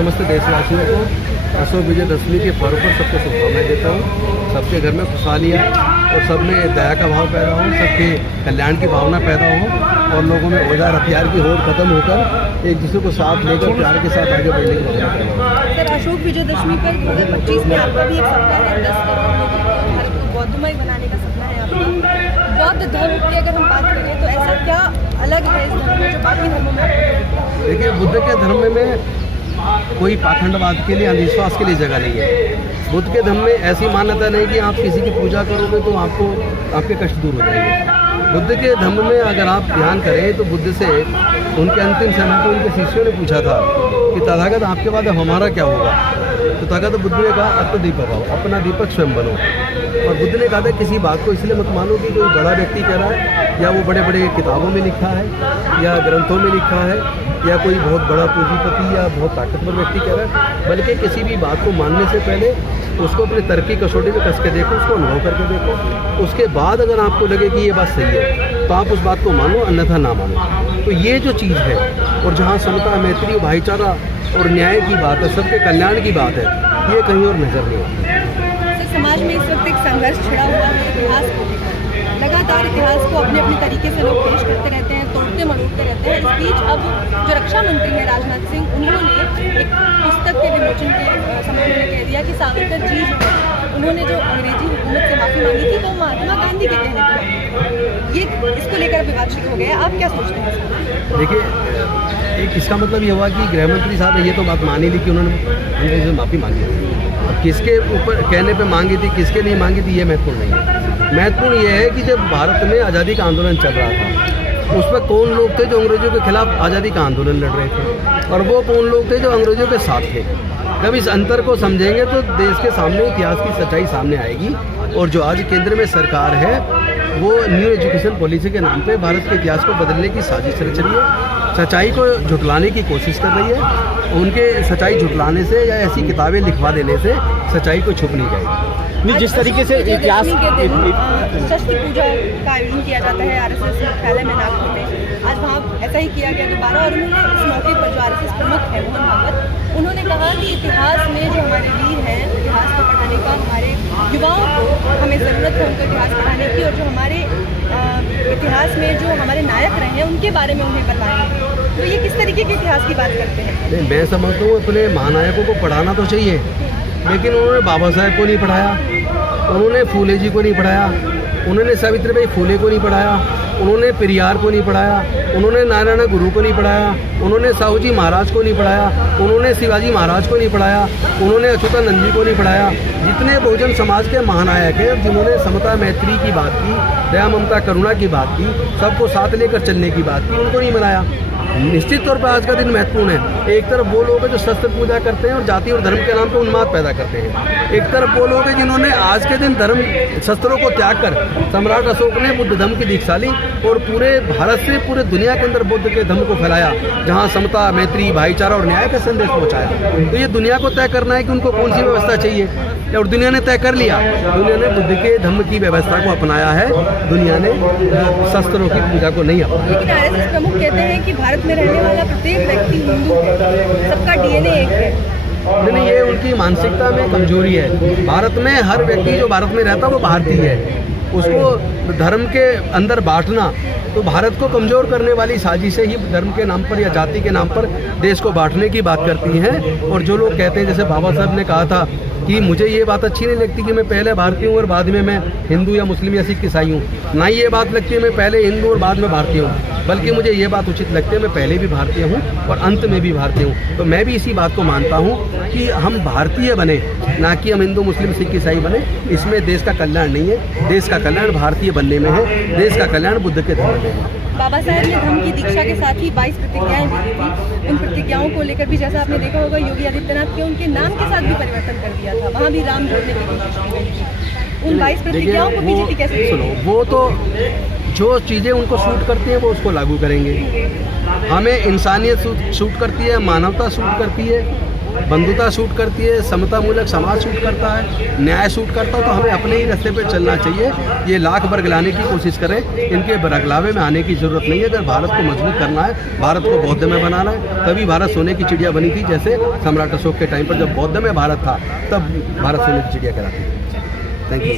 समस्त देशवासियों को अशोक विजयदशमी के पर्व पर सबको शुभकामनाएं देता हूँ। सबके घर में खुशहाली आए और सब में दया का भाव पैदा हो, सबके कल्याण की भावना पैदा हो और लोगों में औजार हथियार की होड़ खत्म होकर एक दूसरे को साथ लेकर प्यार के साथ आगे बढ़ने की भावना पैदा हो। सर, अशोक विजयदशमी पर 2025 में आपका भी एक सपना है, 10 करोड़ लोगों को भारत को बौद्धमय बनाने का सपना है आपका। बौद्ध धर्म की अगर हम बात करें तो ऐसा क्या अलग है इस धर्म में जो बाकी धर्मों में? देखिए, बुद्ध के धर्म में कोई पाखंडवाद के लिए, अंधविश्वास के लिए जगह नहीं है। बुद्ध के धर्म में ऐसी मान्यता नहीं कि आप किसी की पूजा करोगे तो आपके कष्ट दूर हो जाएंगे। बुद्ध के धर्म में अगर आप ध्यान करें तो बुद्ध से उनके अंतिम समय पर उनके शिष्यों ने पूछा था कि तथागत आपके बाद अब हमारा क्या होगा। तो तथागत बुद्ध ने कहा आत्मदीपक आओ, अपना दीपक स्वयं बनो। और बुद्ध ने कहा था किसी बात को इसलिए मत मानो कि कोई बड़ा व्यक्ति कह रहा है या वो बड़े बड़े किताबों में लिखा है या ग्रंथों में लिखा है या कोई बहुत बड़ा पूंजीपति या बहुत ताकतवर व्यक्ति कह रहा है, बल्कि किसी भी बात को मानने से पहले उसको अपने तर्क की कसौटी में कस के देखो, उसको अनुभव करके देखो। उसके बाद अगर आपको लगे कि ये बात सही है तो आप उस बात को मानो, अन्यथा ना मानो। तो ये जो चीज़ है और जहाँ समता, मैत्री, भाईचारा और न्याय की बात है, सबके कल्याण की बात है, ये कहीं और नजर नहीं आती। समाज में इस वक्त एक संघर्ष छिड़ा हुआ है इतिहास को लेकर। लगातार इतिहास को अपने अपने तरीके से लोग पेश करते रहते हैं, तोड़ते मरोड़ते रहते हैं। इस बीच अब जो रक्षा मंत्री हैं राजनाथ सिंह, उन्होंने एक पुस्तक के विमोचन के समय उन्होंने कह दिया कि सावरकर जी जो है उन्होंने जो अंग्रेजी हुकूमत से माफ़ी मांगी थी तो महात्मा गांधी के कहने पर ये इसको लेकर विवाद शुरू हो गया। आप क्या सोचते हैं? देखिए, एक इसका मतलब ये हुआ कि गृह मंत्री साहब ने ये तो बात मानी ली कि उन्होंने अंग्रेजी से माफ़ी मांगी थी। अब किसके ऊपर कहने पे मांगी थी, किसके नहीं मांगी थी, ये महत्वपूर्ण नहीं है। महत्वपूर्ण ये है कि जब भारत में आज़ादी का आंदोलन चल रहा था उस पर कौन लोग थे जो अंग्रेजों के खिलाफ आज़ादी का आंदोलन लड़ रहे थे और वो कौन लोग थे जो अंग्रेजों के साथ थे। जब इस अंतर को समझेंगे तो देश के सामने इतिहास की सच्चाई सामने आएगी। और जो आज केंद्र में सरकार है वो न्यू एजुकेशन पॉलिसी के नाम पे भारत के इतिहास को बदलने की साजिश रच रही है, सच्चाई को झुटलाने की कोशिश कर रही है। उनके सच्चाई झुटलाने से या ऐसी किताबें लिखवा देने से सच्चाई को छुप नहीं जाएगी। नहीं, जिस तरीके से इतिहास शस्त्र पूजा का आयोजन किया जाता है आरएसएस मुख्यालय में नागपुर में, आज वहाँ ऐसा ही किया गया दोबारा। और उन्होंने इस मौके पर जो आरएसएस प्रमुख है मोहन भागवत, उन्होंने कहा कि इतिहास में जो हमारे वीर हैं, इतिहास को पढ़ाने का हमारे युवाओं को हमें ज़रूरत है उनको इतिहास पढ़ाने की, और जो हमारे इतिहास में जो हमारे नायक रहे हैं उनके बारे में उन्हें बताएं। तो ये किस तरीके के इतिहास की बात करते हैं? मैं समझता हूँ अपने महानायकों को पढ़ाना तो चाहिए, लेकिन उन्होंने बाबा साहेब को नहीं पढ़ाया, उन्होंने फूले जी को नहीं पढ़ाया, उन्होंने सावित्रीबाई फूले को नहीं पढ़ाया, उन्होंने पेरियार को नहीं पढ़ाया, उन्होंने नारायण गुरु को नहीं पढ़ाया, उन्होंने साहू जी महाराज को नहीं पढ़ाया, उन्होंने शिवाजी महाराज को नहीं पढ़ाया, उन्होंने अच्युतानंद जी को नहीं पढ़ाया। जितने बहुजन समाज के महानायक हैं जिन्होंने समता मैत्री की बात की, दया ममता करुणा की बात की, सबको साथ लेकर चलने की बात की, उनको नहीं मनाया। निश्चित तौर पर आज का दिन महत्वपूर्ण है। एक तरफ वो लोग हैं जो शस्त्र पूजा करते हैं और जाति और धर्म के नाम पर उन्माद पैदा करते हैं, एक तरफ वो लोग हैं जिन्होंने आज के दिन धर्म शस्त्रों को त्याग कर सम्राट अशोक ने बुद्ध धर्म की दीक्षा ली और पूरे भारत से पूरे दुनिया के अंदर बुद्ध के धर्म को फैलाया, जहाँ समता, मैत्री, भाईचारा और न्याय का संदेश पहुँचाया। तो ये दुनिया को तय करना है कि उनको कौन सी व्यवस्था चाहिए, और दुनिया ने तय कर लिया। दुनिया ने बुद्ध के धर्म की व्यवस्था को अपनाया है, दुनिया ने शस्त्रों की पूजा को नहीं अपनाया। लेकिन आरएसएस प्रमुख कहते हैं कि भारत में रहने वाला प्रत्येक व्यक्ति हिंदू है, सबका डीएनए एक है। नहीं, ये उनकी मानसिकता में कमजोरी है। भारत में हर व्यक्ति जो भारत में रहता है वो भारतीय है। उसको धर्म के अंदर बांटना तो भारत को कमज़ोर करने वाली साजिशें ही धर्म के नाम पर या जाति के नाम पर देश को बांटने की बात करती हैं। और जो लोग कहते हैं, जैसे बाबा साहब ने कहा था कि मुझे ये बात अच्छी नहीं लगती कि मैं पहले भारतीय हूँ और बाद में मैं हिंदू या मुस्लिम या सिख ईसाई हूँ, ना ही ये बात लगती है मैं पहले हिंदू और बाद में भारतीय हूँ, बल्कि मुझे ये बात उचित लगती है मैं पहले भी भारतीय हूँ और अंत में भी भारतीय हूँ। तो मैं भी इसी बात को मानता हूँ कि हम भारतीय बने, ना कि हम हिंदू मुस्लिम सिख ईसाई बने। इसमें देश का कल्याण नहीं है, देश का कल्याण भारतीय बनने में है, देश का कल्याण बुद्ध के धर्म में है। बाबा साहब ने धर्म की दीक्षा के साथ ही 22 प्रतिज्ञाएं भी दी थी। उन प्रतिज्ञाओं को लेकर भी जैसा आपने देखा होगा योगी आदित्यनाथ के उनके नाम के साथ भी परिवर्तन कर दिया था, वहाँ भी राम जोड़ने की कोशिश की गई थी। उन 22 प्रतिज्ञाओं को बीजेपी कैसे सुनो, वो तो जो चीज़ें उनको सूट करती हैं वो उसको लागू करेंगे। हमें इंसानियत सूट करती है, मानवता सूट करती है, बंधुता शूट करती है, समता मूलक समाज शूट करता है, न्याय शूट करता है। तो हमें अपने ही रास्ते पे चलना चाहिए। ये लाख बरगलाने की कोशिश करें, इनके बरगलावे में आने की ज़रूरत नहीं है। अगर भारत को मजबूत करना है, भारत को बौद्ध में बनाना है, तभी भारत सोने की चिड़िया बनी थी। जैसे सम्राट अशोक के टाइम पर जब बौद्ध में भारत था, तब भारत सोने की चिड़िया कहलाती थी। Thank you.